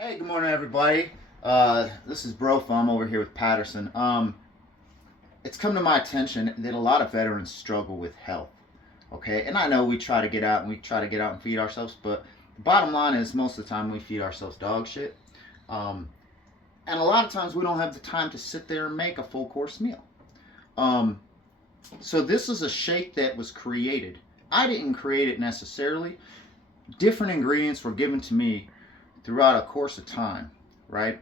Hey, good morning, everybody. This is Bro Thumb over here with Patterson. It's come to my attention that a lot of veterans struggle with health. Okay, and I know we try to get out and feed ourselves, but the bottom line is most of the time we feed ourselves dog shit. Um, and a lot of times we don't have the time to sit there and make a full course meal. Um, so this is a shake that was created. I didn't create it necessarily. Different ingredients were given to me throughout a course of time, right?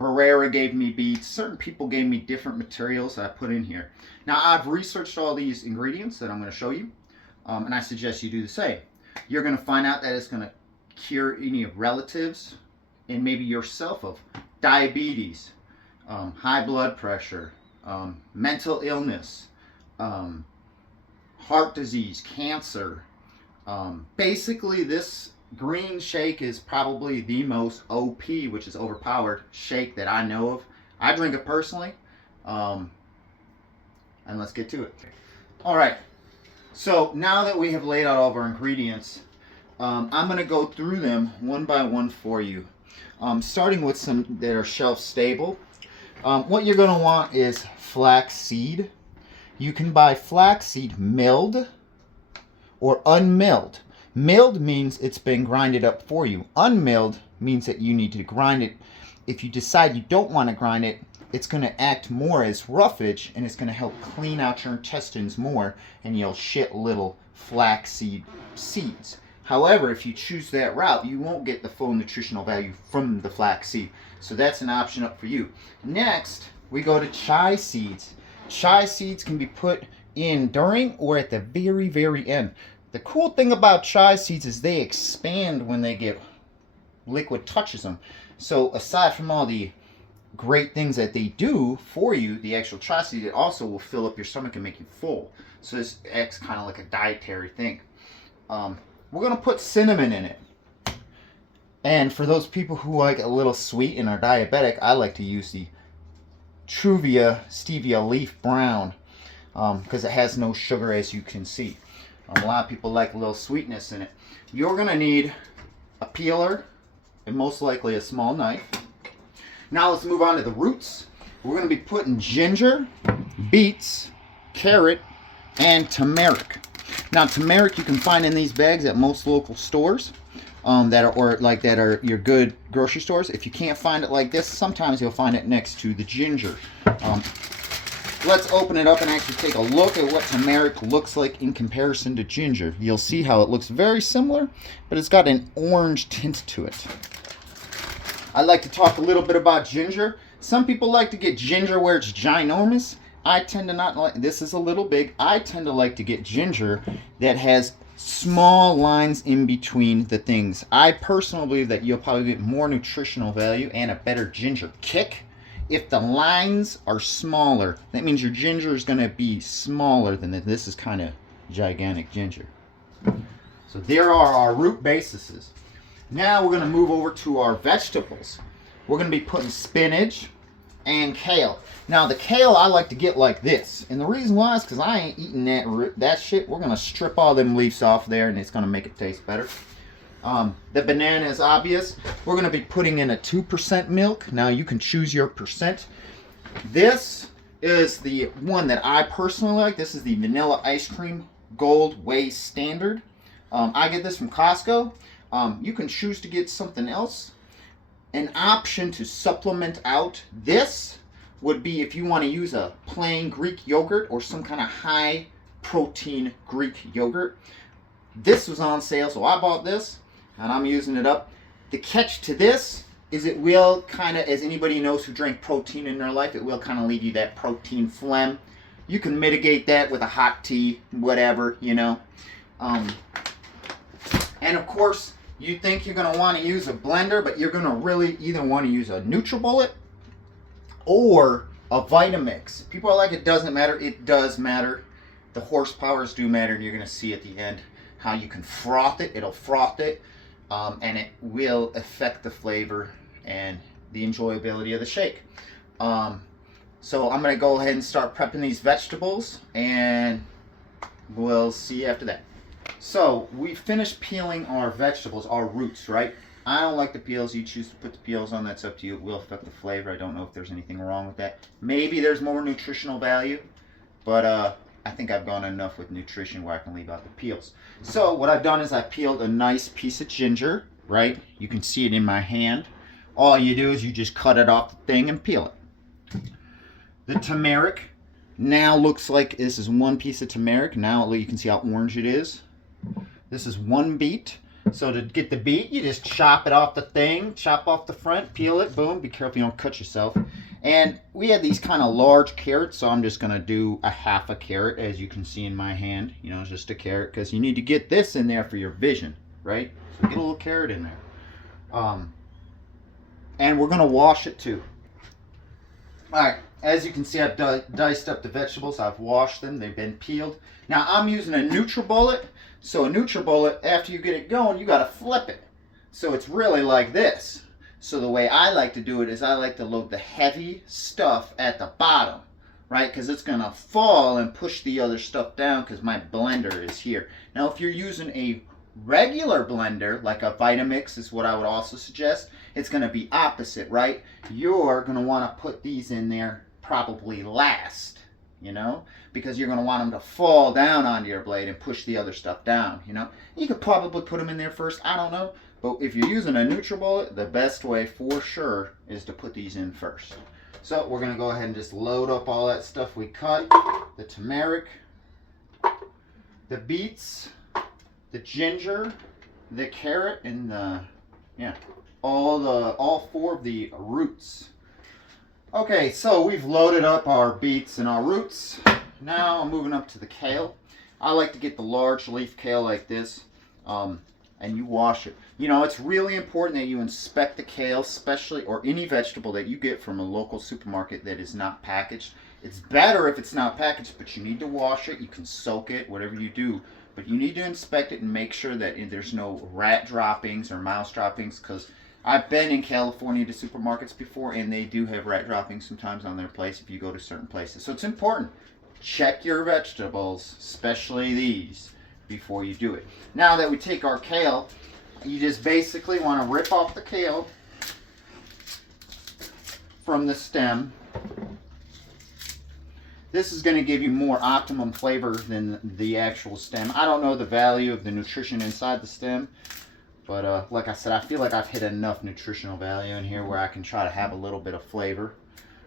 Barrera gave me beets. Certain people gave me different materials that I put in here. Now, I've researched all these ingredients that I'm going to show you, and I suggest you do the same. You're going to find out that it's going to cure any relatives and maybe yourself of diabetes, high blood pressure, mental illness, um, heart disease, cancer. Basically, this green shake is probably the most OP, which is overpowered, shake that I know of. I drink it personally. Um, and let's get to it. All right. So now that we have laid out all of our ingredients, I'm going to go through them one by one for you. Starting with some that are shelf stable. What you're going to want is flax seed. You can buy flaxseed milled or unmilled. Milled means it's been grinded up for you. Unmilled means that you need to grind it. If you decide you don't want to grind it, it's going to act more as roughage and it's going to help clean out your intestines more and you'll shit little flaxseed seeds. However, if you choose that route, you won't get the full nutritional value from the flaxseed. So that's an option up for you. Next, we go to chai seeds. Chai seeds can be put in during or at the very, very end. The cool thing about chai seeds is they expand when they get liquid touches them. So aside from all the great things that they do for you, the actual chai seed, it also will fill up your stomach and make you full. So this acts kind of like a dietary thing. We're going to put cinnamon in it. And for those people who like a little sweet and are diabetic, I like to use the Truvia Stevia Leaf Brown because it has no sugar, as you can see. A lot of people like a little sweetness in it. You're going to need a peeler and most likely a small knife. Now let's move on to the roots. We're going to be putting ginger, beets, carrot, and turmeric. Now turmeric you can find in these bags at most local stores that are your good grocery stores. If you can't find it like this, sometimes you'll find it next to the ginger. Let's open it up and actually take a look at what turmeric looks like in comparison to ginger. You'll see how it looks very similar, but it's got an orange tint to it. I'd like to talk a little bit about ginger. Some people like to get ginger where it's ginormous. I tend to not like, this is a little big. I tend to like to get ginger that has small lines in between the things. I personally believe that you'll probably get more nutritional value and a better ginger kick if the lines are smaller. That means your ginger is going to be smaller than this. This is kind of gigantic ginger. So there are our root bases. Now we're going to move over to our vegetables. We're going to be putting spinach and kale. Now the kale I like to get like this, and the reason why is because I ain't eating that shit. We're going to strip all them leaves off there and it's going to make it taste better. The banana is obvious. We're going to be putting in a 2% milk. Now you can choose your percent. This is the one that I personally like. This is the vanilla ice cream gold whey standard. I get this from Costco. You can choose to get something else. An option to supplement out this would be if you want to use a plain Greek yogurt or some kind of high protein Greek yogurt. This was on sale, so I bought this and I'm using it up. The catch to this is it will kind of, as anybody knows who drank protein in their life, it will kind of leave you that protein phlegm. You can mitigate that with a hot tea, whatever, you know. And of course, you think you're going to want to use a blender, but you're going to really either want to use a NutriBullet or a Vitamix. People are like, it doesn't matter. It does matter. The horsepowers do matter, and you're going to see at the end how you can froth it. It'll froth it, and it will affect the flavor and the enjoyability of the shake. So I'm going to go ahead and start prepping these vegetables, and we'll see you after that. So we finished peeling our vegetables, our roots, right? I don't like the peels. You choose to put the peels on, that's up to you. It will affect the flavor. I don't know if there's anything wrong with that. Maybe there's more nutritional value, but I think I've gone enough with nutrition where I can leave out the peels. So what I've done is I peeled a nice piece of ginger, right? You can see it in my hand. All you do is you just cut it off the thing and peel it. The turmeric now looks like this is one piece of turmeric. Now you can see how orange it is. This is one beet. So to get the beet, you just chop it off the thing, chop off the front, peel it, boom. Be careful you don't cut yourself. And we have these kind of large carrots, so I'm just going to do a half a carrot, as you can see in my hand. You know, just a carrot, because you need to get this in there for your vision, right? So get a little carrot in there. And we're going to wash it too. All right, as you can see, I've diced up the vegetables. I've washed them. They've been peeled. Now, I'm using a NutriBullet. So a NutriBullet, after you get it going, you got to flip it. So it's really like this. So the way I like to do it is I like to load the heavy stuff at the bottom, right? Because it's going to fall and push the other stuff down because my blender is here. Now, if you're using a regular blender, like a Vitamix is what I would also suggest, it's going to be opposite, right? You're going to want to put these in there probably last, you know, because you're going to want them to fall down onto your blade and push the other stuff down, you know. You could probably put them in there first, I don't know. But if you're using a NutriBullet, the best way for sure is to put these in first. So we're going to go ahead and just load up all that stuff we cut. The turmeric, the beets, the ginger, the carrot, and the, all four of the roots. Okay, so we've loaded up our beets and our roots. Now I'm moving up to the kale. I like to get the large leaf kale like this, and you wash it. You know, it's really important that you inspect the kale, especially, or any vegetable that you get from a local supermarket that is not packaged. It's better if it's not packaged, but you need to wash it. You can soak it, whatever you do. But you need to inspect it and make sure that there's no rat droppings or mouse droppings, because I've been in California to supermarkets before, and they do have rat droppings sometimes on their place if you go to certain places. So it's important. Check your vegetables, especially these, before you do it. Now that we take our kale, you just basically want to rip off the kale from the stem. This is going to give you more optimum flavor than the actual stem. I don't know the value of the nutrition inside the stem, but like I said, I feel like I've hit enough nutritional value in here where I can try to have a little bit of flavor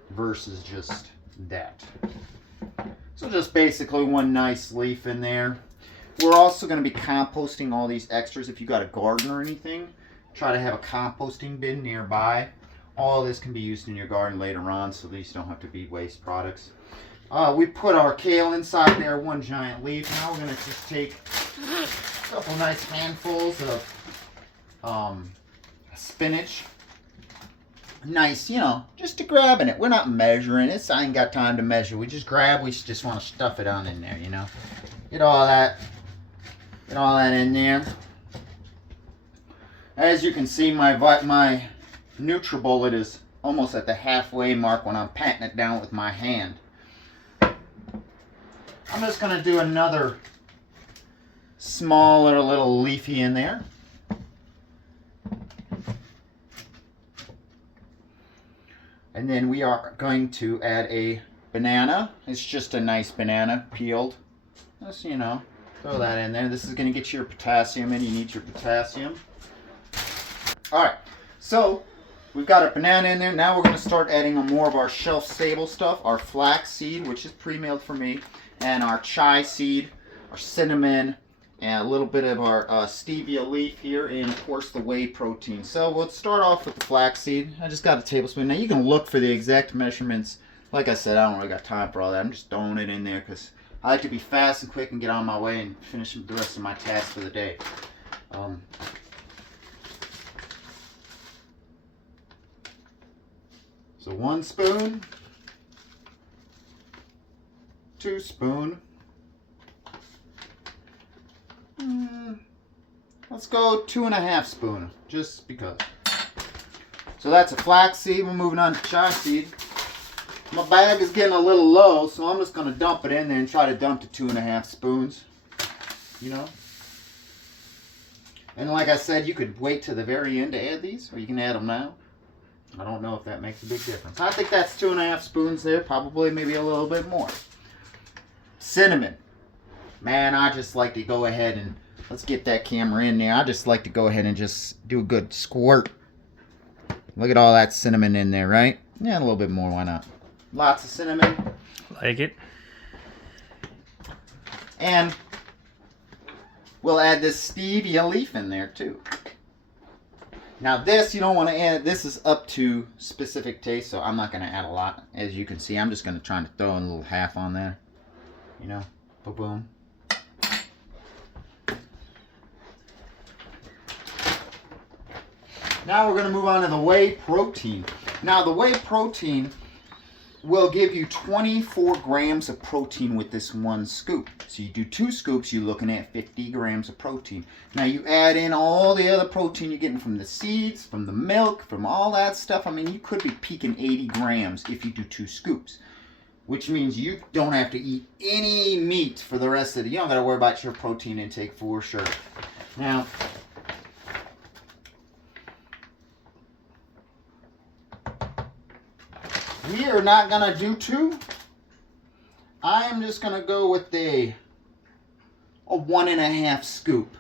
versus just that. So just basically one nice leaf in there. We're also going to be composting all these extras. If you got a garden or anything, try to have a composting bin nearby. All this can be used in your garden later on, so these don't have to be waste products. We put our kale inside there, one giant leaf. Now we're going to just take a couple nice handfuls of spinach. Nice, you know, just to grabbing it. We're not measuring it. I ain't got time to measure. We just grab, we just want to stuff it on in there, you know. Get all that in there. As you can see, my NutriBullet is almost at the halfway mark when I'm patting it down with my hand. I'm just going to do another smaller little leafy in there. And then we are going to add a banana. It's just a nice banana peeled. Just, you know, throw that in there. This is going to get your potassium in. You need your potassium. All right, so we've got a banana in there. Now we're going to start adding more of our shelf-stable stuff. Our flax seed, which is pre-milled for me, and our chai seed, our cinnamon, and a little bit of our stevia leaf here, and of course the whey protein. So we'll start off with the flax seed. I just got a tablespoon. Now you can look for the exact measurements. Like I said, I don't really got time for all that. I'm just throwing it in there because I like to be fast and quick and get on my way and finish the rest of my tasks for the day. So 1 spoon, 2 spoon. Let's go 2.5 spoon, just because. So that's a flax seed. We're moving on to chai seed. My bag is getting a little low, so I'm just going to dump it in there and try to dump to 2.5 spoons. You know. And like I said, you could wait to the very end to add these, or you can add them now. I don't know if that makes a big difference. I think that's 2.5 spoons there, probably maybe a little bit more. Cinnamon. Man, I just like to go ahead and, let's get that camera in there. I just like to go ahead and just do a good squirt. Look at all that cinnamon in there, right? Yeah, a little bit more, why not? Lots of cinnamon. Like it. And we'll add this stevia leaf in there too. Now this, you don't want to add, this is up to specific taste, so I'm not going to add a lot. As you can see, I'm just going to try and throw in a little half on there. You know, boom. Now we're going to move on to the whey protein. Now the whey protein will give you 24 grams of protein with this one scoop. So you do 2 scoops, you're looking at 50 grams of protein. Now you add in all the other protein you're getting from the seeds, from the milk, from all that stuff. I mean, you could be peaking 80 grams if you do 2 scoops. Which means you don't have to eat any meat for the rest of the day. You don't got to worry about your protein intake for sure. Now, we are not going to do 2. I am just going to go with a 1.5 scoop.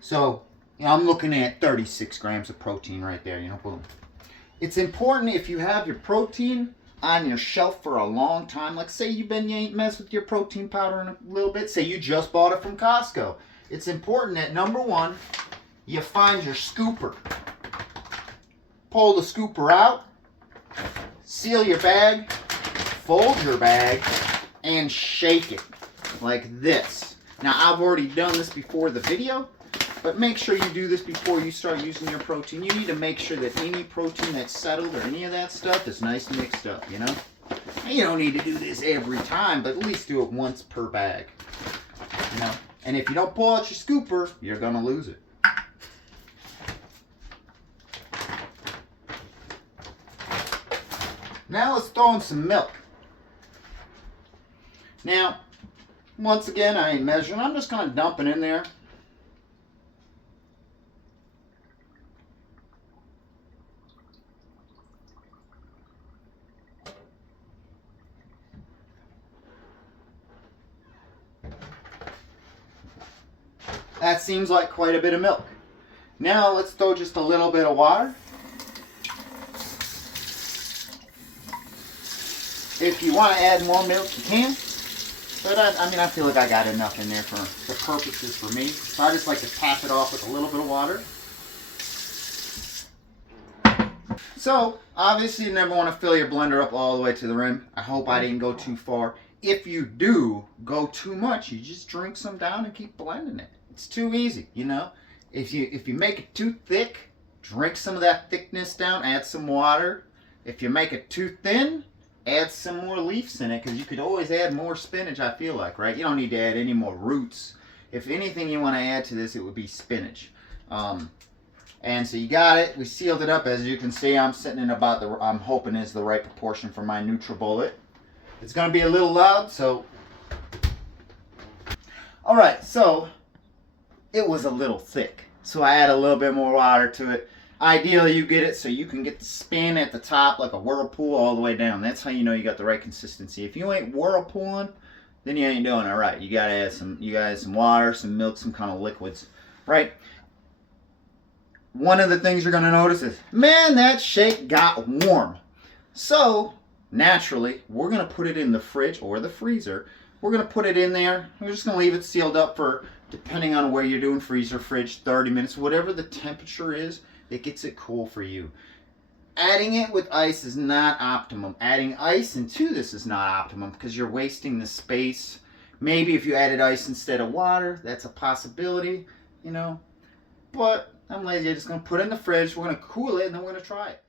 So, you know, I'm looking at 36 grams of protein right there, you know, boom. It's important if you have your protein on your shelf for a long time, like say you ain't messed with your protein powder in a little bit, say you just bought it from Costco. It's important that number 1, you find your scooper. Pull the scooper out, seal your bag, fold your bag, and shake it like this. Now I've already done this before the video, but make sure you do this before you start using your protein. You need to make sure that any protein that's settled or any of that stuff is nice and mixed up, you know? And you don't need to do this every time, but at least do it once per bag. You know? And if you don't pull out your scooper, you're going to lose it. Now let's throw in some milk. Now, once again, I ain't measuring. I'm just going to dump it in there. That seems like quite a bit of milk. Now let's throw just a little bit of water. If you want to add more milk, you can. But I mean, I feel like I got enough in there for the purposes for me. So I just like to tap it off with a little bit of water. So, obviously you never want to fill your blender up all the way to the rim. I hope I didn't go too far. If you do go too much, you just drink some down and keep blending it. It's too easy, you know. If you make it too thick, drink some of that thickness down, add some water. If you make it too thin, add some more leaves in it, because you could always add more spinach, I feel like, right? You don't need to add any more roots. If anything you want to add to this, it would be spinach. And so you got it. We sealed it up. As you can see, I'm sitting in about the, I'm hoping is the right proportion for my NutriBullet. It's going to be a little loud, so. All right, so it was a little thick. So I add a little bit more water to it. Ideally, you get it so you can get the spin at the top like a whirlpool all the way down. That's how you know you got the right consistency. If you ain't whirlpooling, then you ain't doing it right. You gotta add some water, some milk, some kind of liquids, right? One of the things you're gonna notice is, man, that shake got warm. So naturally, we're gonna put it in the fridge or the freezer. We're gonna put it in there. We're just gonna leave it sealed up for, depending on where you're doing, freezer, fridge, 30 minutes, whatever the temperature is. It gets it cool for you. Adding it with ice is not optimum. Adding ice into this is not optimum because you're wasting the space. Maybe if you added ice instead of water, that's a possibility, you know. But I'm lazy. I'm just going to put it in the fridge. We're going to cool it and then we're going to try it.